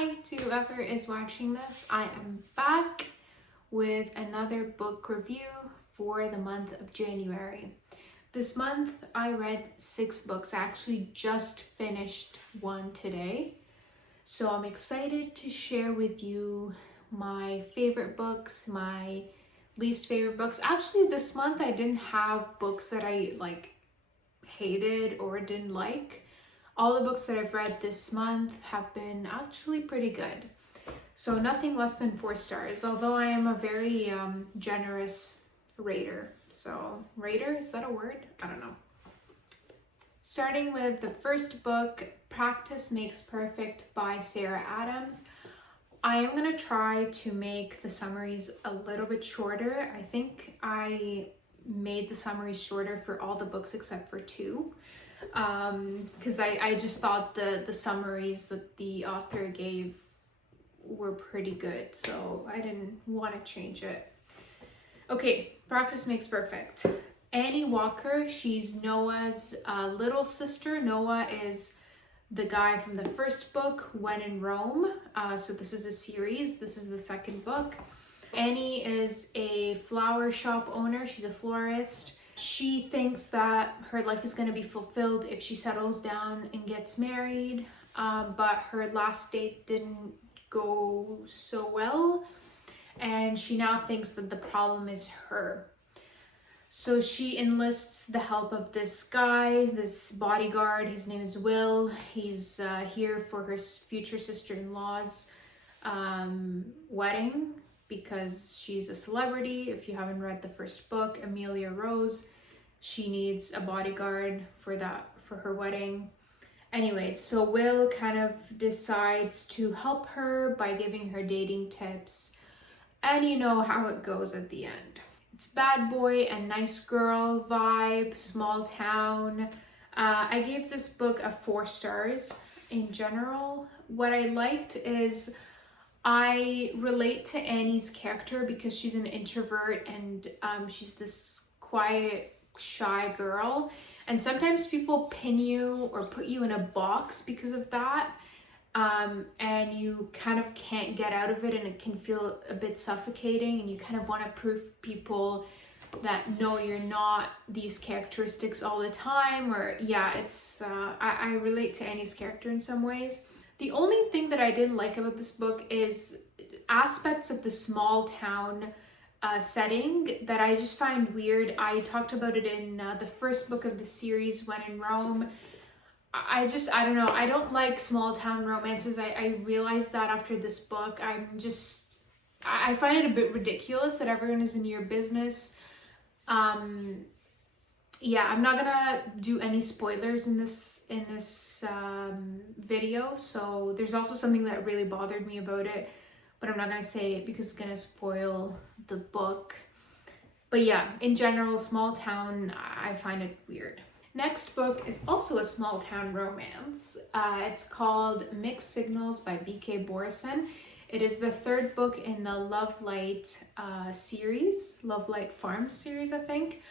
Hi to whoever is watching this. I am back with another book review for the month of January. This month I read 6 books. I actually just finished one today. So I'm excited to share with you my favorite books, my least favorite books. Actually, this month I didn't have books that I hated or didn't like. All the books that I've read this month have been actually pretty good. So nothing less than 4 stars, although I am a very generous rater. So rater, is that a word? I don't know. Starting with the first book, Practice Makes Perfect by Sarah Adams. I am going to try to make the summaries a little bit shorter. I think I made the summaries shorter for all the books except for 2. Because I just thought the summaries that the author gave were pretty good, so I didn't want to change it. Okay, Practice Makes Perfect. Annie Walker, she's Noah's little sister. Noah is the guy from the first book, When in Rome. So this is a series. This is the second book. Annie is a flower shop owner. She's a florist. She thinks that her life is going to be fulfilled if she settles down and gets married, but her last date didn't go so well, and she now thinks that the problem is her. So she enlists the help of this guy, this bodyguard. His name is Will. He's here for her future sister-in-law's wedding, because she's a celebrity. If you haven't read the first book, Amelia Rose, she needs a bodyguard for her wedding. Anyways, so Will kind of decides to help her by giving her dating tips, and you know how it goes at the end. It's bad boy and nice girl vibe, small town. I gave this book a 4 stars in general. What I liked is I relate to Annie's character because she's an introvert and she's this quiet, shy girl. And sometimes people pin you or put you in a box because of that. And you kind of can't get out of it, and it can feel a bit suffocating, and you kind of want to prove people that no, you're not these characteristics all the time. Or yeah, it's I relate to Annie's character in some ways. The only thing that I didn't like about this book is aspects of the small town setting that I just find weird. I talked about it in the first book of the series, When in Rome. I don't know. I don't like small town romances. I realized that after this book. I find it a bit ridiculous that everyone is in your business. Yeah, I'm not gonna do any spoilers in this video. So there's also something that really bothered me about it, but I'm not gonna say it because it's gonna spoil the book. But yeah, in general, small town, I find it weird. Next book is also a small town romance. It's called Mixed Signals by B.K. Borison. It is the 3rd book in the Love Light series, Love Light Farms series, I think.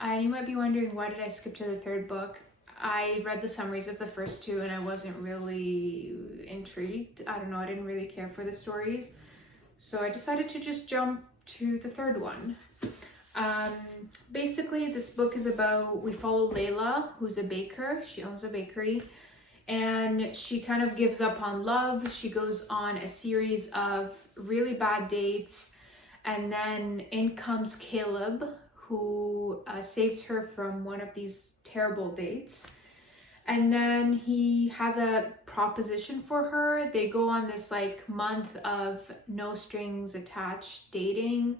And you might be wondering, why did I skip to the 3rd book? I read the summaries of the first 2 and I wasn't really intrigued. I don't know, I didn't really care for the stories. So I decided to just jump to the 3rd one. Basically, this book is about, we follow Layla, who's a baker. She owns a bakery, and she kind of gives up on love. She goes on a series of really bad dates, and then in comes Caleb, who saves her from one of these terrible dates. And then he has a proposition for her. They go on this month of no strings attached dating,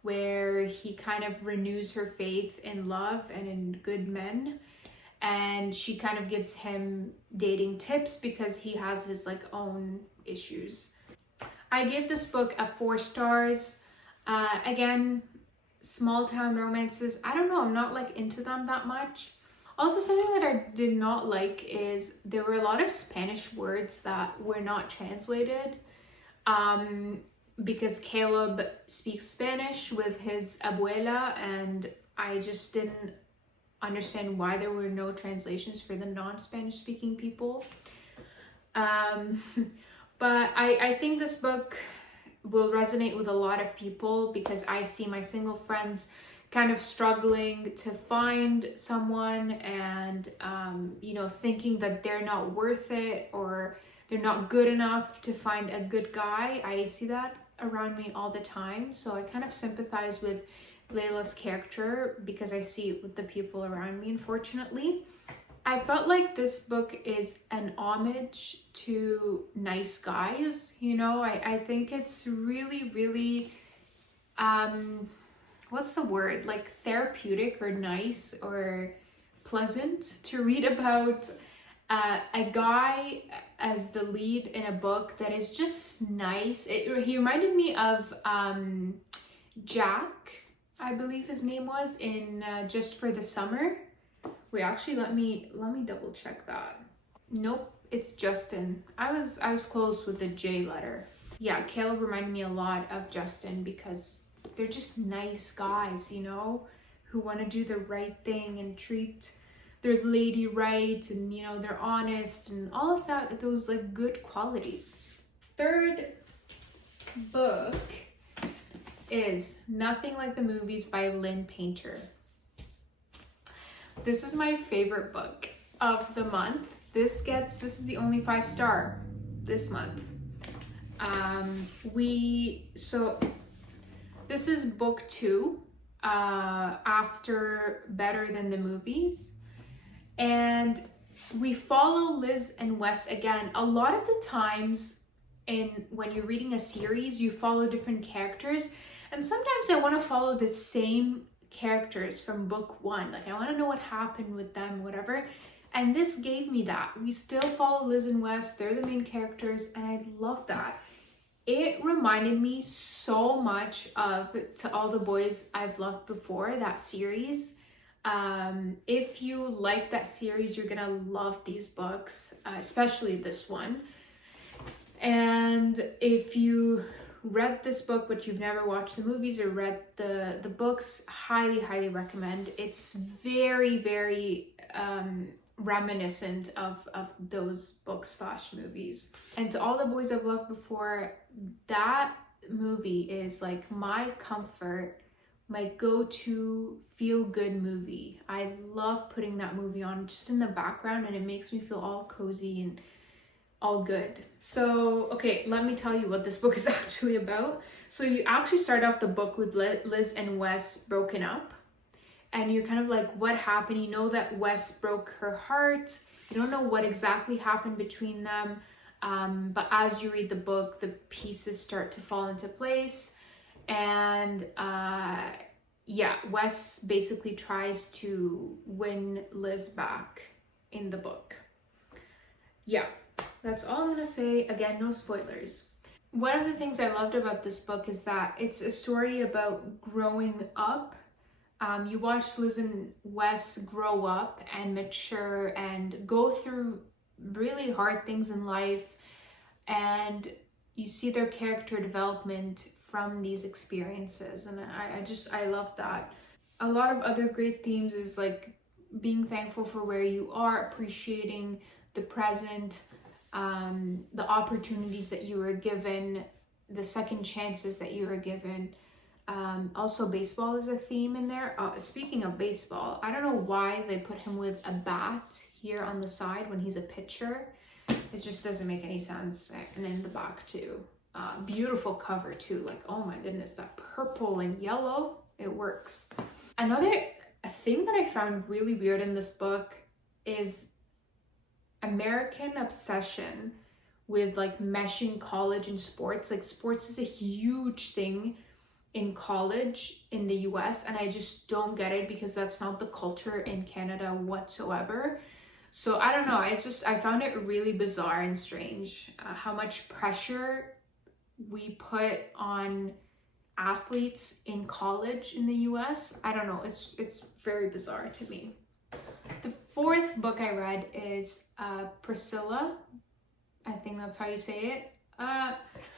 where he kind of renews her faith in love and in good men. And she kind of gives him dating tips because he has his own issues. I gave this book a 4 stars. Again, small town romances, I don't know, I'm not into them that much. Also, something that I did not like is there were a lot of Spanish words that were not translated. Because Caleb speaks Spanish with his abuela, and I just didn't understand why there were no translations for the non-Spanish speaking people. But I think this book will resonate with a lot of people because I see my single friends kind of struggling to find someone and, you know, thinking that they're not worth it or they're not good enough to find a good guy. I see that around me all the time. So I kind of sympathize with Layla's character because I see it with the people around me, unfortunately. I felt like this book is an homage to nice guys. You know, I think it's really, really, what's the word? Like therapeutic or nice or pleasant to read about a guy as the lead in a book that is just nice. He reminded me of Jack, I believe his name was, in Just for the Summer. Wait, actually, let me double check that. Nope, it's Justin. I was close with the J letter. Yeah, Caleb reminded me a lot of Justin because they're just nice guys, you know, who want to do the right thing and treat their lady right, and you know, they're honest and all of that, those like good qualities. Third book is Nothing Like the Movies by Lynn Painter. This is my favorite book of the month. This is the only 5-star this month. This is book 2 after Better Than the Movies, and we follow Liz and Wes again. A lot of the times when you're reading a series, you follow different characters, and sometimes I want to follow the same characters from book 1. Like I want to know what happened with them, whatever. And this gave me that. We still follow Liz and Wes. They're the main characters, and I love that. It reminded me so much of To All the Boys I've Loved Before, that series. If you like that series, you're gonna love these books, especially this one. And if you read this book but you've never watched the movies or read the books, highly recommend. It's very, very reminiscent of those books / movies. And To All the Boys I've Loved Before, that movie is like my comfort, my go-to feel-good movie. I love putting that movie on just in the background, and it makes me feel all cozy and all good. So, okay, let me tell you what this book is actually about. So you actually start off the book with Liz and Wes broken up, and you're kind of like, what happened? You know that Wes broke her heart. You don't know what exactly happened between them, but as you read the book, the pieces start to fall into place. And yeah, Wes basically tries to win Liz back in the book. Yeah, that's all I'm gonna say. Again, no spoilers. One of the things I loved about this book is that it's a story about growing up. You watch Liz and Wes grow up and mature and go through really hard things in life, and you see their character development from these experiences, and I love that. A lot of other great themes is like being thankful for where you are, appreciating the present, the opportunities that you were given, the second chances that you were given. Also, baseball is a theme in there. Speaking of baseball, I don't know why they put him with a bat here on the side when he's a pitcher. It just doesn't make any sense. And in the back too. Beautiful cover too. Like, oh my goodness, that purple and yellow, it works. Another thing that I found really weird in this book is American obsession with like meshing college and sports. Like sports is a huge thing in college in the US, and I just don't get it because that's not the culture in Canada whatsoever. So I don't know, I found it really bizarre and strange how much pressure we put on athletes in college in the US. I don't know, it's very bizarre to me. The fourth book I read is Priscilla. I think that's how you say it.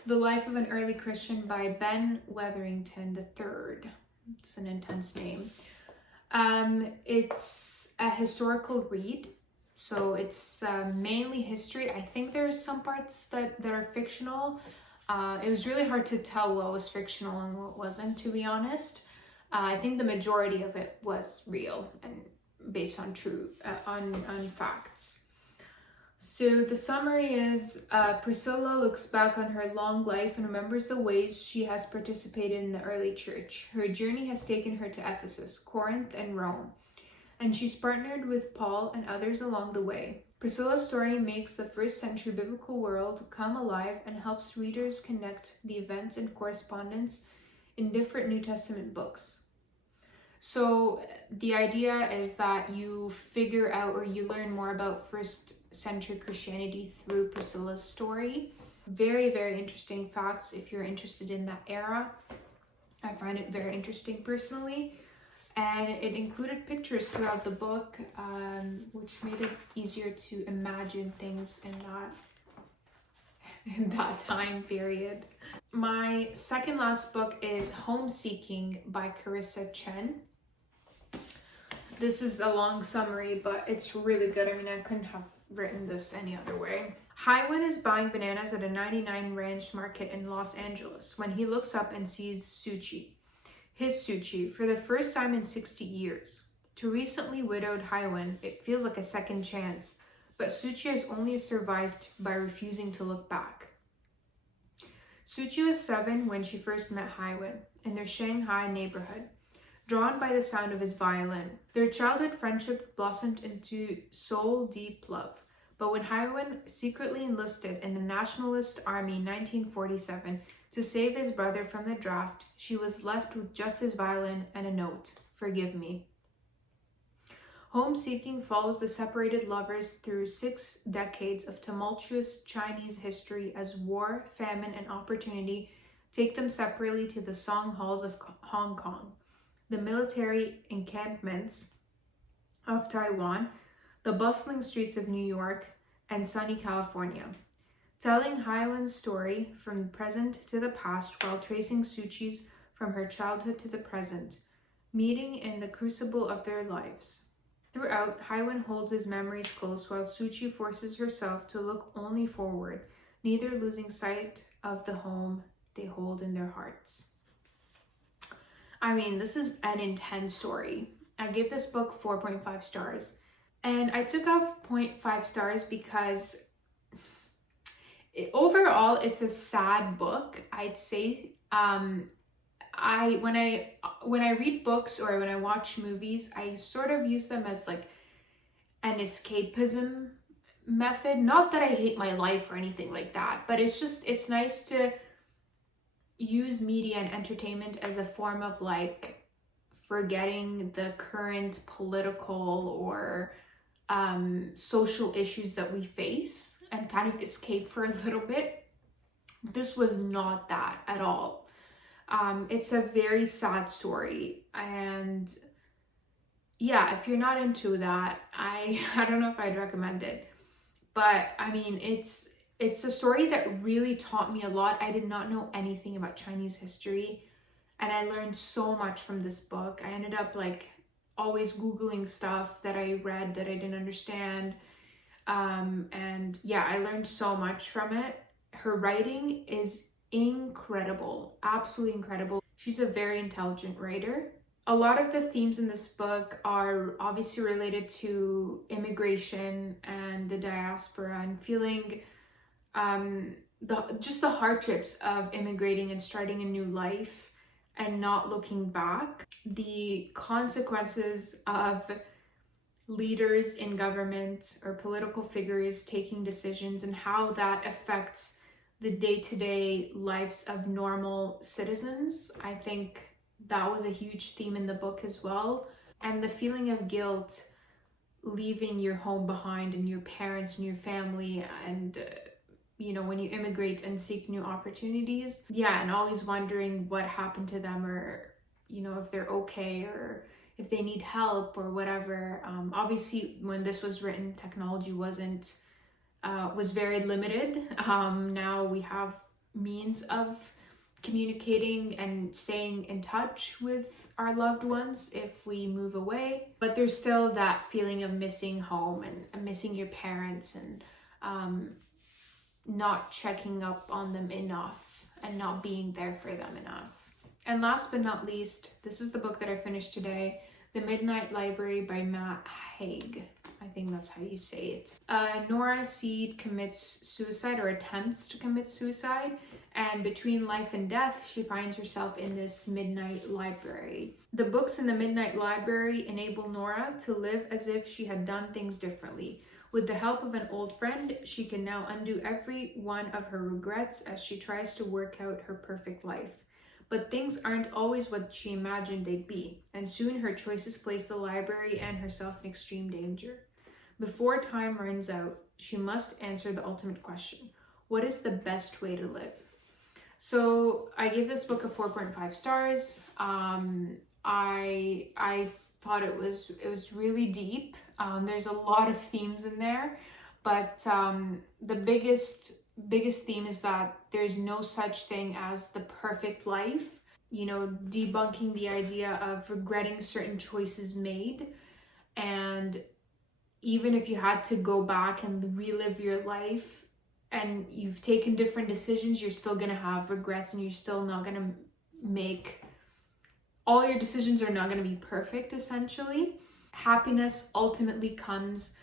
The Life of an Early Christian by Ben Witherington III. It's an intense name. It's a historical read. So it's mainly history. I think there's some parts that are fictional. It was really hard to tell what was fictional and what wasn't, to be honest. I think the majority of it was real and based on on facts. So the summary is Priscilla looks back on her long life and remembers the ways she has participated in the early church. Her journey has taken her to Ephesus, Corinth, and Rome, and she's partnered with Paul and others along the way. Priscilla's story makes the first century biblical world come alive and helps readers connect the events and correspondence in different New Testament books. So the idea is that you figure out or you learn more about first century Christianity through Priscilla's story. Very, very interesting facts if you're interested in that era. I find it very interesting personally. And it included pictures throughout the book, which made it easier to imagine things in that time period. My second last book is Homeseeking by Karissa Chen. This is a long summary, but it's really good. I mean, I couldn't have written this any other way. Hywen is buying bananas at a 99 Ranch market in Los Angeles when he looks up and sees Suchi. His Suchi, for the first time in 60 years. To recently widowed Hywen, it feels like a second chance, but Suchi has only survived by refusing to look back. Suchi was 7 when she first met Hywen in their Shanghai neighborhood, drawn by the sound of his violin. Their childhood friendship blossomed into soul-deep love, but when Hywen secretly enlisted in the Nationalist Army in 1947 to save his brother from the draft, she was left with just his violin and a note, "Forgive me." Homeseeking follows the separated lovers through 6 decades of tumultuous Chinese history as war, famine, and opportunity take them separately to the song halls of Hong Kong, the military encampments of Taiwan, the bustling streets of New York, and sunny California, telling Hywen's story from the present to the past while tracing Suchi's from her childhood to the present, meeting in the crucible of their lives. Throughout, Hywen holds his memories close while Suchi forces herself to look only forward, neither losing sight of the home they hold in their hearts. I mean, this is an intense story. I gave this book 4.5 stars. And I took off 0.5 stars because overall it's a sad book, I'd say. When I read books or when I watch movies, I sort of use them as like an escapism method. Not that I hate my life or anything like that, but it's nice to use media and entertainment as a form of like forgetting the current political or social issues that we face and kind of escape for a little bit. This was not that at all. It's a very sad story, and yeah, if you're not into that, I don't know if I'd recommend it. But I mean, it's a story that really taught me a lot. I did not know anything about Chinese history, and I learned so much from this book. I ended up like always Googling stuff that I read that I didn't understand. And yeah, I learned so much from it. Her writing is incredible, absolutely incredible. She's a very intelligent writer. A lot of the themes in this book are obviously related to immigration and the diaspora and feeling the hardships of immigrating and starting a new life and not looking back, the consequences of leaders in government or political figures taking decisions and how that affects the day-to-day lives of normal citizens. I think that was a huge theme in the book as well. And the feeling of guilt leaving your home behind and your parents and your family and when you immigrate and seek new opportunities. Yeah, and always wondering what happened to them, or, if they're okay or if they need help or whatever. Obviously, when this was written, technology was very limited. Now we have means of communicating and staying in touch with our loved ones if we move away, but there's still that feeling of missing home and missing your parents, and not checking up on them enough and not being there for them enough. And last but not least, this is the book that I finished today, The Midnight Library by Haig. I think that's how you say it. Nora Seed commits suicide, or attempts to commit suicide, and between life and death, she finds herself in this midnight library. The books in the midnight library enable Nora to live as if she had done things differently. With the help of an old friend, she can now undo every one of her regrets as she tries to work out her perfect life. But things aren't always what she imagined they'd be, and soon her choices place the library and herself in extreme danger. Before time runs out, she must answer the ultimate question: what is the best way to live? So I gave this book a 4.5 stars. I thought it was really deep. There's a lot of themes in there, but the biggest theme is that there's no such thing as the perfect life. You know, debunking the idea of regretting certain choices made, and even if you had to go back and relive your life and you've taken different decisions, you're still gonna have regrets, and you're still not gonna make, all your decisions are not gonna be perfect, essentially. Happiness ultimately comes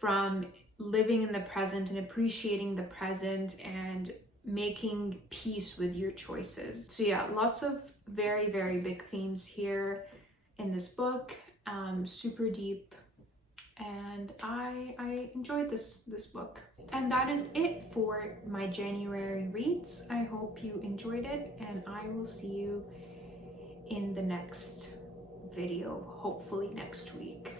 from living in the present and appreciating the present and making peace with your choices. So yeah, lots of very, very big themes here in this book, super deep. And I enjoyed this book. And that is it for my January reads. I hope you enjoyed it, and I will see you in the next video, hopefully next week.